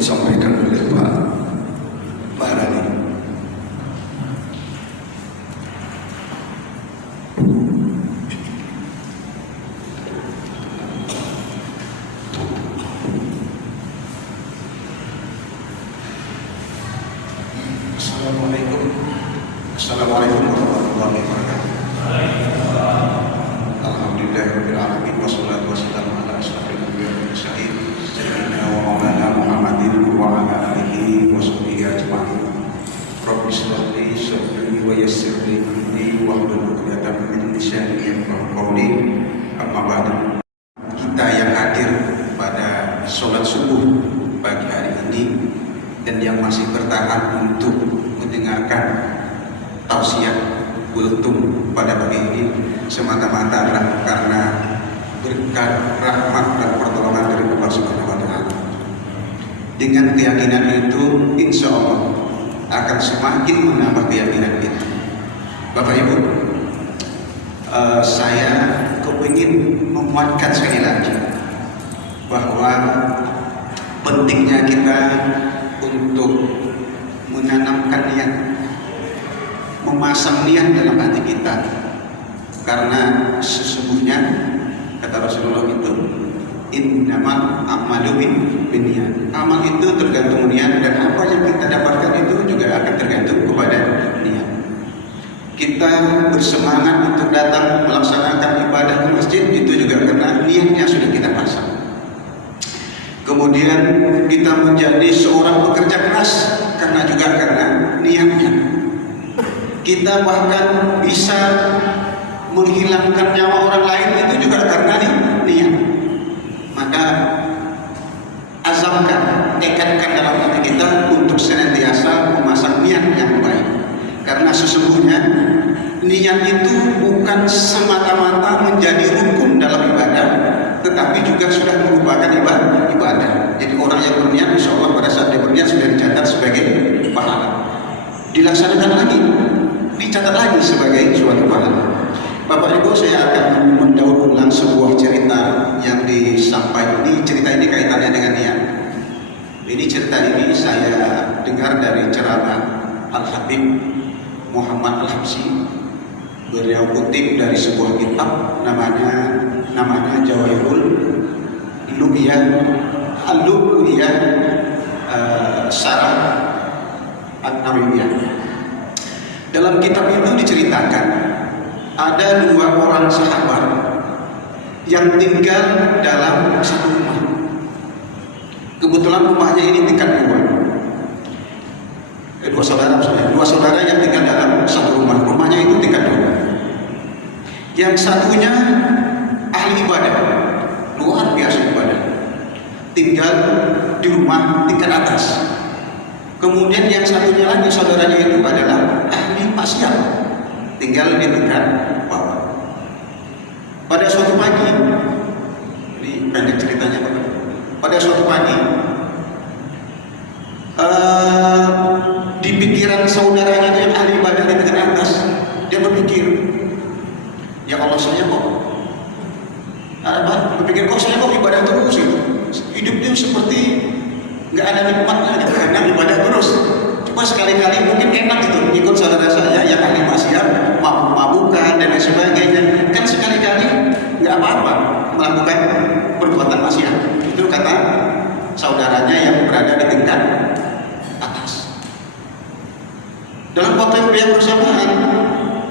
disampaikan oleh Pak Maharani. Assalamualaikum warahmatullahi wabarakatuh. Alhamdulillahirabbil alamin wassalatu wassalamu ala asyrofil anbiya'i wal mursalin sayyidina wa maulana Muhammadin wa ala alihi wa sahbihi ajma'in. Rabbi shrah li sadri wa yassir li amri wahlul 'uqdatam min lisani yafqahu qawli. Amma ba'du. Kita yang hadir pada sholat subuh pagi hari ini dan yang masih bertahan untuk mendengarkan tausiah kultum pada pagi ini semata-mata karena berkat rahmat dan pertolongan dari Allah Subhanahu wa Ta'ala. Dengan keyakinan itu, insya Allah akan semakin menambah keyakinan kita. Bapak Ibu, saya kepingin menguatkan sekali lagi bahwa pentingnya kita untuk menanamkan niat, memasang niat dalam hati kita, karena sesungguhnya kata Rasulullah itu innamal a'malu binniyat. Amal itu tergantung niat, dan apa yang kita dapatkan itu juga akan tergantung kepada niat. Kita bersemangat untuk datang melaksanakan ibadah ke masjid itu juga karena niatnya sudah kita pasang. Kemudian kita menjadi seorang pekerja keras karena niatnya. Kita bahkan bisa menghilangkan nyawa orang lain itu juga karena niat. Maka azamkan, tekadkan dalam hati kita untuk senantiasa memasang niat yang baik. Karena sesungguhnya niat itu bukan semata-mata menjadi rukun dalam ibadah, tetapi juga sudah merupakan ibadah. Jadi orang yang berniat, insya Allah pada saat dia berniat sudah dicatat sebagai pahala. Dilaksanakan lagi, dicatat lagi sebagai suatu pahala. Bapak Ibu, saya akan mendaur ulang sebuah cerita yang disampaikan. Cerita ini kaitannya dengan niat. Ini cerita ini saya dengar dari ceramah Al-Habib Muhammad Al-Habsyi. Beliau kutip dari sebuah kitab namanya Jawahirul Lu'iyah Al-Lu'iyah Syarah An-Nawawiyah. Dalam kitab itu diceritakan ada dua orang sahabat yang tinggal dalam satu rumah. Kebetulan rumahnya ini tingkat dua saudara yang tinggal dalam satu rumah. Rumahnya itu tingkat dua. Yang satunya ahli ibadah, luar biasa ibadah, tinggal di rumah tingkat atas. Kemudian yang satunya lagi saudaranya itu adalah ahli maksiat, tinggal di tingkat bawah. Pada suatu pagi, ini pendek ceritanya Bapak. Pada suatu pagi, di pikiran saudaranya yang ahli ibadah di tingkat atas, dia berpikir, ya Allah, saya kok saya kok ibadah terus itu. Hidupnya seperti nggak ada nikmatnya, karena ibadah terus. Cuma sekali-kali mungkin enak gitu ikut saudara saya yang ahli maksiat, mabuk-mabukan dan lain sebagainya. Kan sekali-kali nggak apa-apa melakukan perbuatan maksiat. Itu kata saudaranya yang berada di tingkat atas. Dalam waktu yang bersamaan,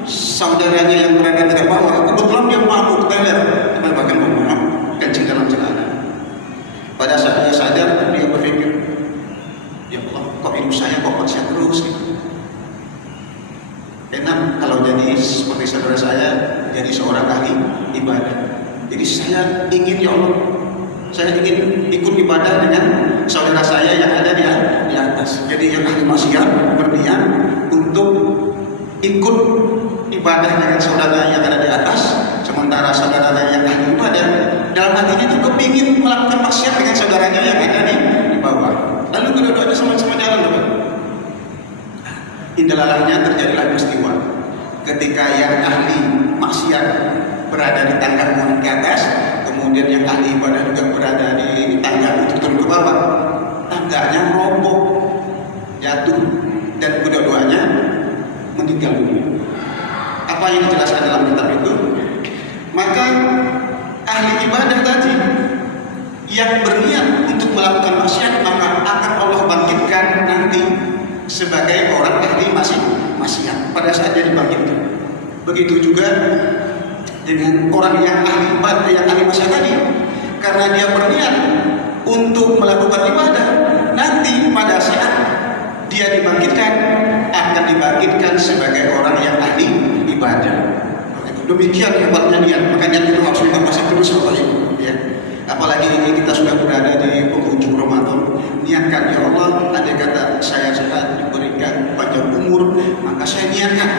saudaranya yang berada di tingkat bawah kebetulan dia mabuk teler, bahkan ngomong kencing dalam celana. Pada saat dia sadar, dia berpikir, ya Allah, kok hidup saya kok maksiat terus gitu. Enak kalau jadi seperti saudara saya, jadi seorang ahli ibadah. Jadi saya ingin, ya Allah, saya ingin ikut ibadah dengan saudara saya yang ada di atas. Jadi yang ahli maksiat berniat untuk ikut ibadah dengan saudara yang ada di atas, sementara saudara yang ahli ibadah dalam hatinya itu kepingin melakukan maksiat dengan saudaranya yang ada di bawah. Lalu kedua-duanya sama-sama jalan, Bapak. Indalalahnya terjadilah peristiwa ketika yang ahli maksiat berada di tangga ke atas, kemudian yang ahli ibadah juga berada di tangga untuk turun ke bawah. Tangganya apa yang dijelaskan dalam kitab itu, maka ahli ibadah tadi yang berniat untuk melakukan maksiat, maka akan Allah bangkitkan nanti sebagai orang ahli maksiat pada saat dia dibangkitkan. Begitu juga dengan orang yang ahli ibadah, yang ahli maksiat tadi, karena dia berniat untuk melakukan ibadah, nanti pada saat dia dibangkitkan akan dibangkitkan sebagai orang yang ahli ibadah. Demikian hebatnya niat, maka niat itu harus kita pasang terus Bapak Ibu, ya. Apalagi ini kita sudah berada di penghujung Ramadan. Niatkan, ya Allah, andai kata saya sudah diberikan panjang umur, maka saya niatkan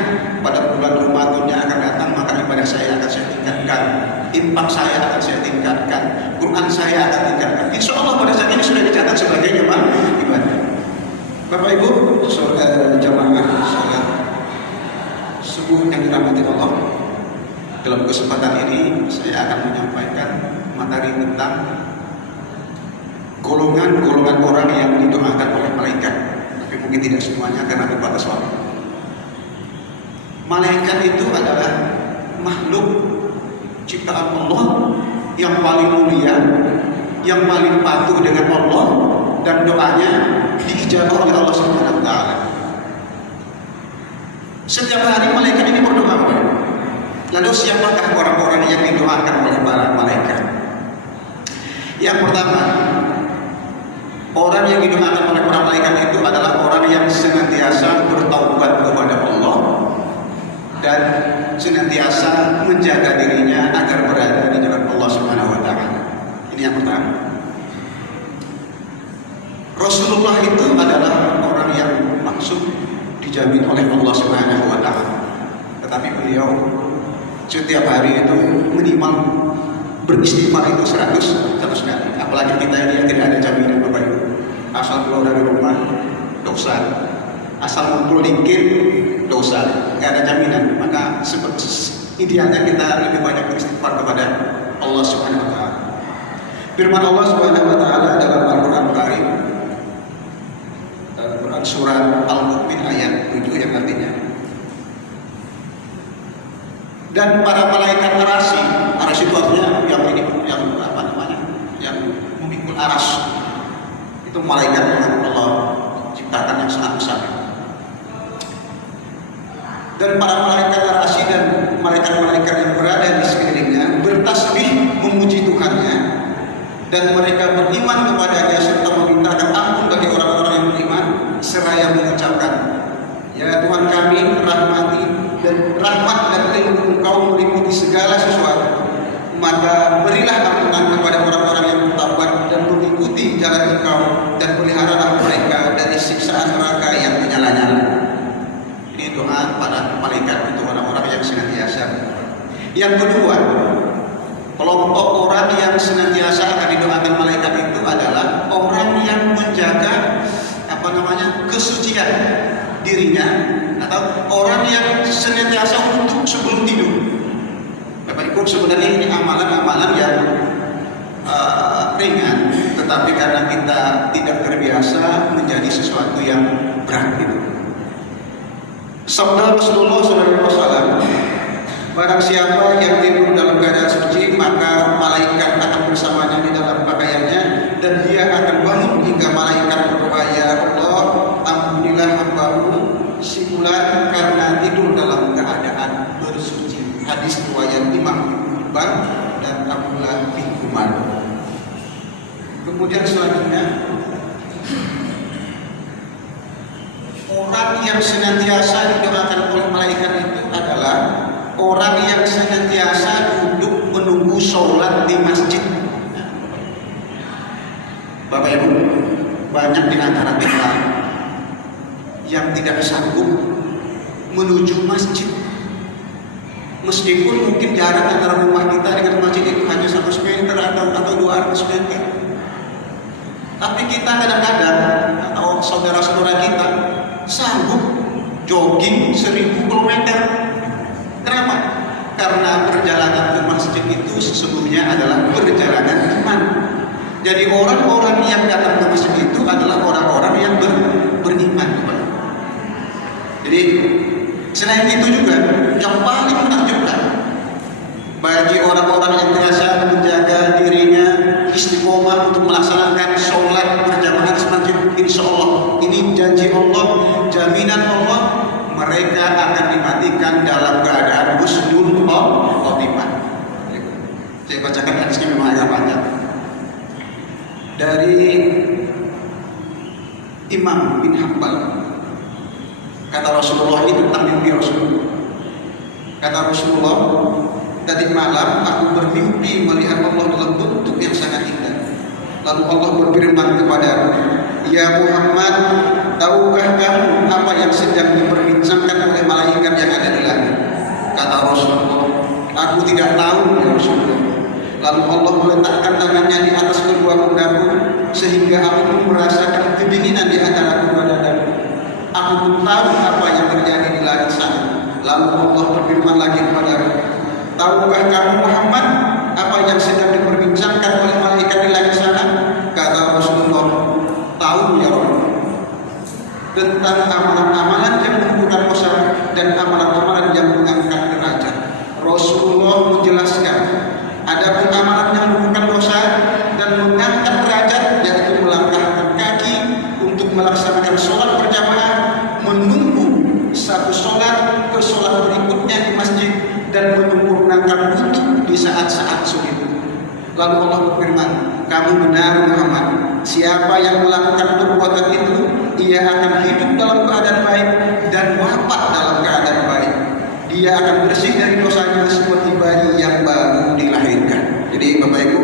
pada bulan Ramadan yang akan datang, maka ibadah saya akan saya tingkatkan, infak saya akan saya tingkatkan, Quran saya akan tingkatkan. Insya Allah pada saat ini sudah dicatat sebagai ibadah. Bapak Ibu, jamaah salat subuh yang dirahmati Allah, dalam kesempatan ini saya akan menyampaikan materi tentang golongan-golongan orang yang didoakan oleh malaikat, tapi mungkin tidak semuanya karena terbatas waktu. Malaikat itu adalah makhluk ciptaan Allah yang paling mulia, yang paling patuh dengan Allah, dan doanya diijabah oleh Allah Subhanahu wa taala. Setiap hari malaikat ini berdoa. Lalu siapakah orang-orang yang didoakan oleh para malaikat? Yang pertama, orang yang didoakan oleh para malaikat itu adalah orang yang senantiasa bertaubat kepada Allah dan senantiasa menjaga dirinya agar berada di jalan Allah Subhanahu wa taala. Ini yang pertama. Rasulullah itu adalah orang yang maksud dijamin oleh Allah Subhanahu wa taala. Tetapi beliau setiap hari itu minimal beristighfar itu 100 kali. Apalagi kita ini yang tidak ada jaminan Bapak Ibu. Asal keluar dari rumah dosa, asal ngumpul dikit dosa, nggak ada jaminan. Maka idealnya kita lebih banyak beristighfar kepada Allah Subhanahu wa taala. Firman Allah Subhanahu wa taala dalam Al-Qur'an Karim, surat Al-Mu'min ayat 7 yang artinya, dan para malaikat arasy itu artinya yang apa namanya, yang memikul aras, itu malaikat yang Allah ciptakan yang sangat besar. Dan para malaikat arasy dan malaikat-malaikat yang berada di sekelilingnya bertasbih memuji Tuhannya, dan mereka beriman kepadanya serta memintakan ampun bagi orang-orang yang beriman, seraya mengucapkan, ya Tuhan kami, rahmati dan rahmat dan lindung Engkau meliputi segala sesuatu, maka berilah ampunan kepada orang-orang yang bertaubat dan mengikuti jalan Engkau, dan peliharalah mereka dari siksaan neraka yang menyala-nyala. Ini doa para malaikat untuk orang-orang yang senantiasa. Yang kedua, kelompok orang yang senantiasa akan didoakan malaikat itu adalah orang yang menjaga kesucian dirinya, atau orang yang senantiasa untuk sebelum tidur. Bapak Ibu, sebenarnya ini amalan-amalan yang ringan, tetapi karena kita tidak terbiasa menjadi sesuatu yang berat gitu. Sabda Rasulullah SAW, barang siapa yang tidur dalam keadaan suci, maka malaikat akan bersamanya di dalam pakaiannya, dan dia akan bangun hingga malaikat berdoa, ya Allah, ampunilah hambamu si fulan karena tidur dalam keadaan bersuci. Hadis riwayat Imam Ibn dan Abdullah bin Umar. Kemudian selanjutnya, orang yang senantiasa didoakan oleh malaikat itu adalah orang yang senantiasa duduk menunggu sholat di masjid. Bapak Ibu, banyak di antara kita yang tidak sanggup menuju masjid, meskipun mungkin jarak antara rumah kita dengan masjid itu hanya 100 meter atau 200 meter. Tapi kita kadang-kadang, atau saudara-saudara kita, sanggup jogging 1000 km. Kenapa? Karena perjalanan ke masjid itu sesungguhnya adalah perjalanan iman. Jadi orang-orang yang datang ke masjid itu adalah orang-orang yang beriman. Jadi Selain itu juga yang paling menakjubkan bagi orang-orang yang biasa menjaga dirinya istiqomah untuk melaksanakan sholat berjamaah di masjid, insya Allah ini janji Allah, jaminan Allah, mereka akan dimatikan dalam keadaan husnul khotimah. Saya bacakan hadisnya, memang agak panjang. Dari Imam bin Hanbal, kata Rasulullah, ini tentang mimpi Rasulullah. Kata Rasulullah, tadi malam aku bermimpi melihat Allah dalam bentuk yang sangat indah. Lalu Allah berfirman kepadaku, ya Muhammad, tahukah kamu apa yang sedang diperbincangkan oleh malaikat yang ada di langit? Kata Rasulullah, aku tidak tahu ya Rasulullah. Lalu Allah meletakkan tangannya di atas kedua pundakku sehingga aku pun merasakan kedinginan di antara kedua dadaku. Aku pun tahu apa yang terjadi di langit sana. Lalu Allah berfirman lagi kepadaku, tahukah kamu Muhammad apa yang sedang diperbincangkan oleh malaikat di langit sana? Kata Rasulullah, tahu ya Rabb, tentang amalan-amalan yang mengumpulkan dosa dan amalan-amalan yang mengangkat derajat. Rasulullah menjelaskan, adapun amalan yang mengumpulkan dosa dan mengangkat derajat, yaitu melangkahkan kaki untuk melaksanakan sholat berjamaah, menunggu satu sholat ke sholat berikutnya di masjid, dan menyempurnakan wudhu di saat-saat sulit. Lalu Allah berfirman, kamu benar Muhammad, siapa yang melakukan perbuatan itu, ia akan hidup dalam keadaan baik dan wafat dalam keadaan baik. Dia akan bersih dari dosanya seperti bayi yang baru dilahirkan. Jadi Bapak Ibu,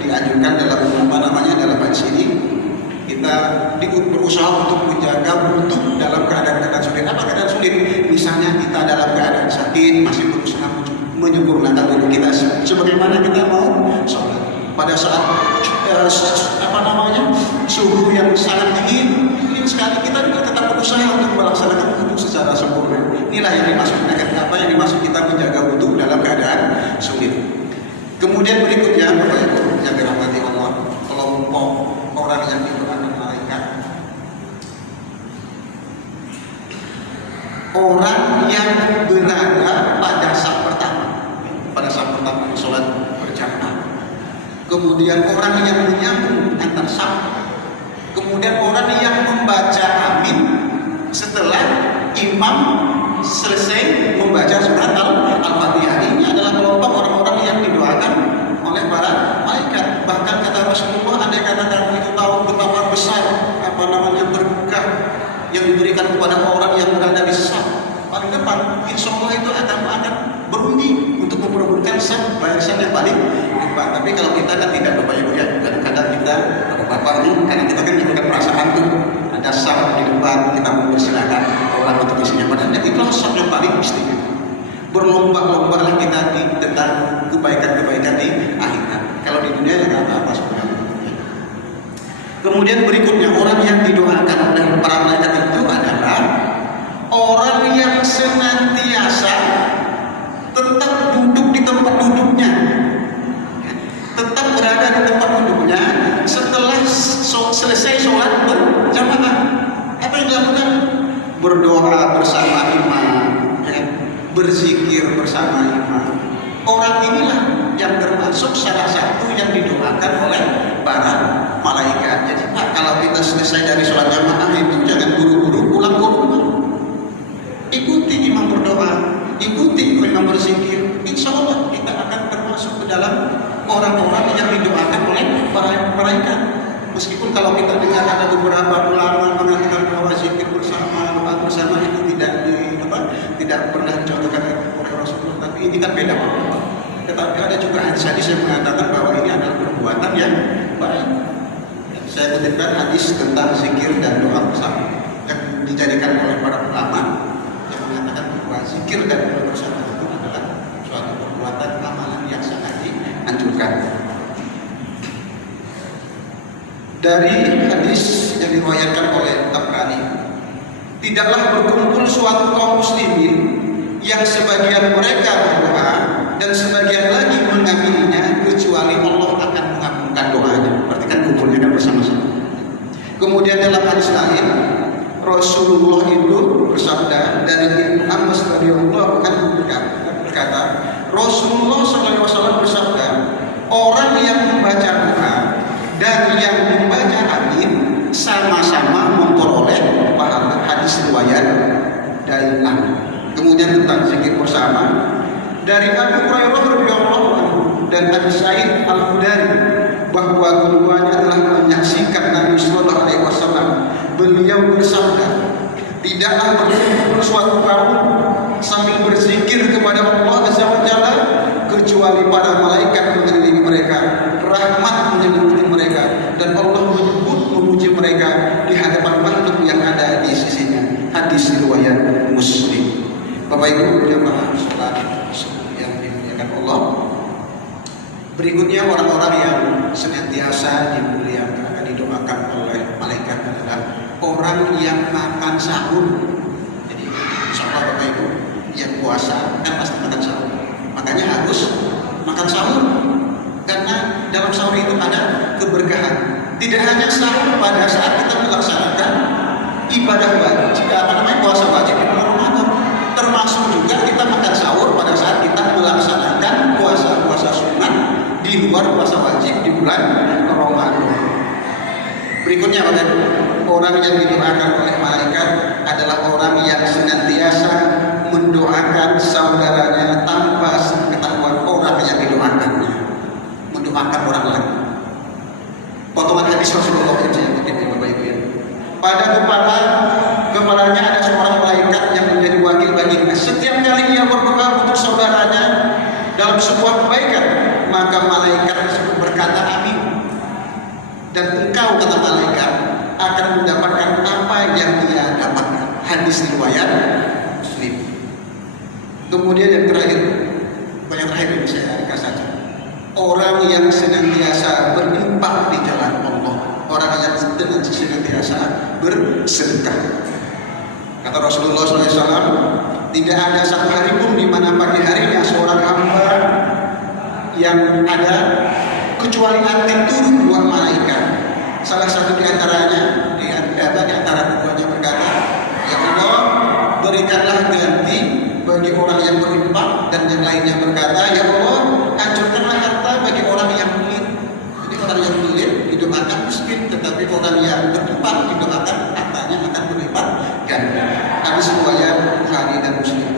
dianjurkan dalam hadis ini kita berusaha untuk menjaga wudhu dalam keadaan sulit. Apa keadaan sulit? Misalnya kita dalam keadaan sakit, masih berusaha menyempurnakan wudhu kita sebagaimana kita mau sholat. Pada saat suhu yang sangat dingin sekali, kita juga tetap berusaha untuk melaksanakan wudhu secara sempurna. Inilah yang dimaksud yang dimaksud kita menjaga wudhu dalam keadaan sulit. Kemudian berikutnya Bapak Ibu yang dirahmati Allah, kelompok orang yang didoakan malaikat, orang yang berada pada saf pertama sholat berjamaah, kemudian orang yang menyambung antar saf, kemudian orang yang membaca amin setelah imam selesai membaca surat Al-Fatihah. Ini adalah kelompok orang-orang yang didoakan oleh para malaikat. Bahkan kata Rasulullah, andai kata kamu itu tahu betapa besar berkah yang diberikan kepada orang yang berada di saf paling depan, insya Allah itu akan berundi untuk memperebutkan saf barisan yang paling depan. Tapi kalau kita kan tidak, Bapak Ibu ya, kadang-kadang kita Bapak ini, karena kita kan juga perasaan tuh ada saf di depan, kita mempersilahkan orang untuk isinya, padahal itulah saf yang paling istimewa. Berlomba-lomba lah kita tentang kebaikan-kebaikan di akhirat. Kalau di dunia ya nggak apa-apa sebenarnya. Kemudian berikutnya, orang yang didoakan oleh para malaikat itu adalah orang yang senantiasa tetap duduk di tempat duduknya, tetap berada di tempat duduknya setelah selesai sholat berjamaah. Apa yang dilakukan? Berdoa bersama imam, berzikir bersama imam. Orang inilah yang termasuk salah satu yang didoakan oleh para malaikat. Jadi Pak, kalau kita selesai dari sholat jamaah itu jangan buru-buru pulang ke rumah. Ikuti imam berdoa, ikuti imam berzikir. Insya Allah kita akan termasuk ke dalam orang-orang yang didoakan oleh para malaikat. Meskipun kalau kita dengar ada beberapa ulama mengatakan bahwa zikir bersama, doa bersama itu tidak pernah dicontohkan oleh Rasulullah, tapi ini kan beda. Tetapi ada juga hadis-hadis yang mengatakan bahwa ini adalah perbuatan yang baik. Saya kutipkan hadis tentang zikir dan doa bersama yang dijadikan oleh para ulama yang mengatakan bahwa zikir dan doa bersama itu adalah suatu perbuatan amalan yang sangat dianjurkan. Dari hadis yang diriwayatkan oleh Tabrani, tidaklah berkumpul suatu kaum muslimin yang sebagian mereka berdoa dan sebagian lagi mengamininya kecuali Allah akan mengabulkan doanya. Berarti kan kumpulnya kan bersama-sama. Kemudian dalam hadis lain Rasulullah itu bersabda dari Ibnu Abbas radhiyallahu anhu berkata, Rasulullah SAW bersabda, orang yang membaca doa dan yang membaca amin sama-sama memperoleh pahala. Hadis riwayat dari Kemudian tentang zikir bersama dari Abu Hurairah radhiyallahu anhu dan Abi Sa'id Al-Khudri bahwa keduanya telah menyaksikan Nabi sallallahu alaihi wasallam. Beliau bersabda, tidaklah berkumpul suatu kaum sambil berzikir kepada Allah Azza wa Jalla kecuali para malaikat mengelilingi mereka, rahmat menyelimuti mereka, dan Allah memuji mereka di hadapan makhluk yang ada di sisinya. Hadis riwayat Muslim. Bapak Ibu jamaah salat yang dimuliakan Allah. Berikutnya orang-orang yang senantiasa dimuliakan akan didoakan oleh malaikat adalah orang yang makan sahur. Jadi insyaallah Bapak Ibu yang puasa kan pasti makan sahur. Makanya harus makan sahur karena dalam sahur itu ada keberkahan. Tidak hanya sahur pada saat kita melaksanakan ibadah wajib, puasa wajib di bulan Ramadan, termasuk juga kita makan sahur pada saat kita melaksanakan puasa sunat di luar puasa wajib di bulan Ramadan. Berikutnya orang yang didoakan oleh malaikat adalah orang yang senantiasa mendoakan saudaranya tanpa sepengetahuan orang yang didoakannya, mendoakan orang lain. Potongan hadis Rasulullah yang saya kutip Bapak Ibu ya. Pada kepalanya ada seorang malaikat yang menjadi wakil baginya. Setiap kali ia berdoa untuk saudaranya dalam sebuah kebaikan, maka malaikat tersebut berkata amin. Dan engkau, kata malaikat, akan mendapatkan apa yang dia dapatkan. Hadis riwayat Muslim. Kemudian yang terakhir ini saya ringkas saja. Orang yang senantiasa berinfak di jalan Allah, orang yang senantiasa bersedekah. Kata Rasulullah SAW, tidak ada satu hari pun di mana pagi harinya seorang hamba yang ada kecuali nanti turun dua malaikat. Salah satu di antaranya di antara keduanya berkata, ya Allah, berikanlah ganti bagi orang yang berinfak, dan yang lainnya berkata, ya Allah, hancurkanlah harta bagi orang yang pelit. Jadi orang yang pelit didoakan miskin, tetapi orang yang berinfak didoakan hartanya akan berlipat ganda. Hadis riwayat Bukhari dan Muslim.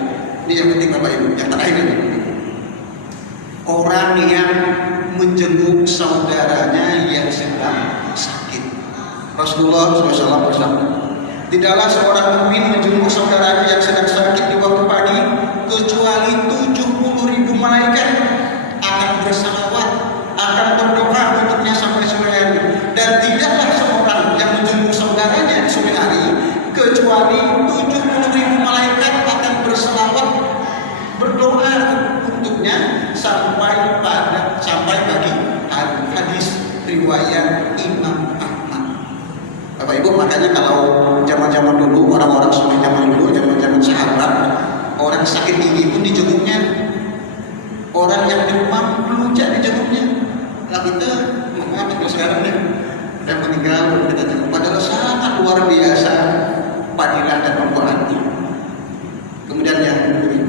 Ini yang penting Bapak Ibu. Yang terakhir ini, orang yang menjenguk saudaranya yang sedang sakit. Rasulullah SAW bersabda, tidaklah seorang mukmin menjenguk saudaranya yang sedang sakit di waktu pagi kecuali 70.000 malaikat akan bersalawat, akan berdoa untuknya sampai sore hari. Dan tidaklah seorang yang menjenguk saudaranya di sore hari kecuali 70.000 malaikat akan bersalawat, berdoa untuknya sampai pagi hari. Hadis riwayat Imam Ahmad. Bapak Ibu, makanya kalau zaman-zaman dulu, orang-orang soleh zaman dulu, zaman-zaman sahabat, orang sakit gigi pun dijenguknya, orang yang demam melunjak dijenguknya. Nah kita, maaf kalau sekarang ya udah meninggal, kita jenguk. Padahal sangat luar biasa fadilah dan manfaatnya. Kemudian yang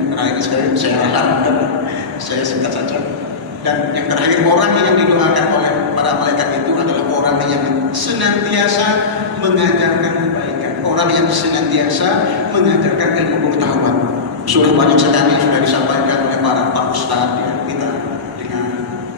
terakhir saya harapkan, saya singkat saja. Dan yang terakhir, orang yang didoakan oleh para malaikat itu adalah orang yang senantiasa mengajarkan kebaikan, orang yang senantiasa mengajarkan ilmu pengetahuan. Sudah banyak sekali sudah disampaikan oleh para Pak Ustadz ya, kita dengan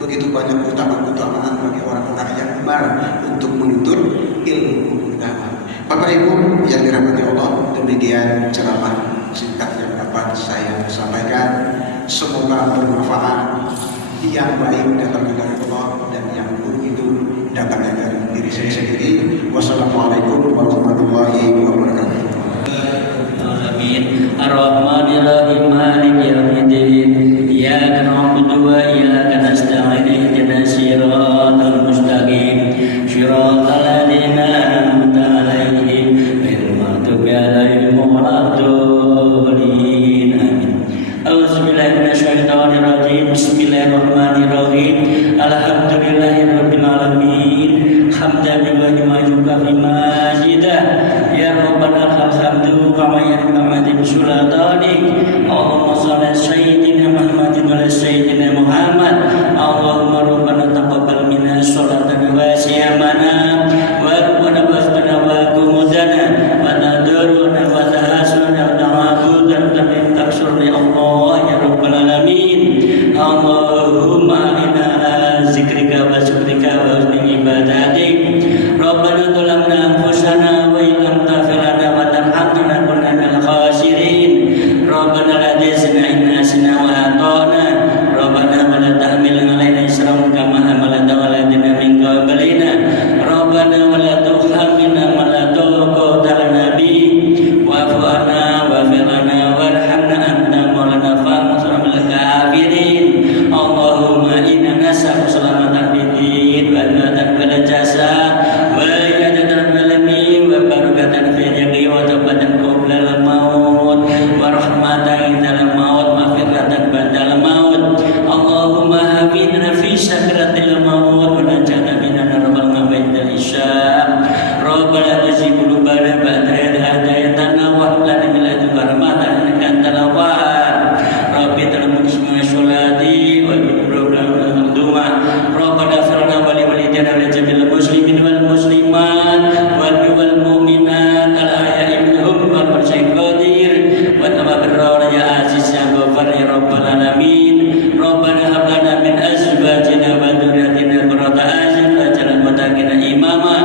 begitu banyak keutamaan bagi orang-orang yang gemar untuk menuntut ilmu pengetahuan. Bapak Ibu yang dirahmati Allah, demikian ceramah singkat yang dapat saya sampaikan. Semoga bermanfaat. Yang baik datangnya dari Allah dan yang buruk itu datangnya dari diri saya sendiri. Wassalamualaikum warahmatullahi wabarakatuh. Amin. Ar-Rahmanir-Rahim, Maliki yaumiddin. Iyyaka na'budu wa iyyaka nasta'in. Ihdinas siratal mustaqim. Shiratal ladzina an'amta 'alaihim ghairil maghdubi 'alaihim waladdallin. Amin. A'udzubillahi minasyaitonir rajim. Bismillahirrahmanirrahim. Alhamdulillahirabbil alamin. Hamdan lillahi wa yukafi majidah. Ya Rabbana lakal hamdu kama yanbaghi li sultanik. Allahumma shalli ala sayyidina Muhammadin wa ala sayyidina Muhammad. Allahumma rabbana taqabbal minna sholatana wa siyamana wa rabbana wasbana wa qumudana wa naduruna wa tahasuna wa ta'abudana min taksur li Allah ya rabbal alamin. Allahumma inna ala zikrika wa syukrika wa husni ibadatik. Rabbana zalamna anfusana wa illam taghfir lana wa tarhamna kunna minal khasirin. Rabbana la tuzigh inna wa ata'na. Rabbana wa la tahmil 'alaina isran kama hamaltahu 'ala alladziina min qablina. Rabbana wa la tuhammilna ma la taqata lana bihi wa'fu 'anna waghfir lana warhamna anta maulana fansurna 'alal kafirin. Allahumma inna nas'aluka salamatan fid din wa amatan fil jasad wa iyadatan fil ilmi wa barakatan fil rizqi wa tawbatan qabla al-maut wa rahmatan indal maut wa maghfiratan ba'dal maut. Allahumma hamidna fi sakratil maut wa najjana minan nar wal mabaitil isya. Rabbana tuzigh qulubana ba'da idh hadaytana wa hab lana min ladunka rahmatan innaka antal wahhab. Rabbi tarhamna sholati wa du'a. Rabbana ighfir lana wa li walidayna wa li jami'il muslimin wal muslimat wal mu'minat al ahya'i minhum wal amwat qadir wa tabarra'na ya aziz ya ghafar ya rabbal alamin. Rabbana hab lana min azwajina wa dhurriyyatina qurrata a'yun waj'alna lil muttaqina imama.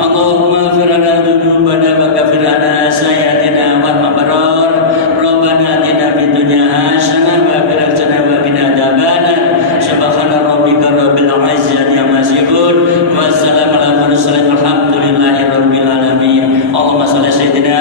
Allahumma ighfir lana dhunubana wa kaffir 'anna sayyi'atina wa mabarar. Rabbana atina fid dunya hasanah wa fil akhirati wa qina adzabannar. Subhana rabbika rabbil izzati amma yasifun wa salamun alal mursalin walhamdulillahi rabbil alamin. Allahumma shalli ala sayyidina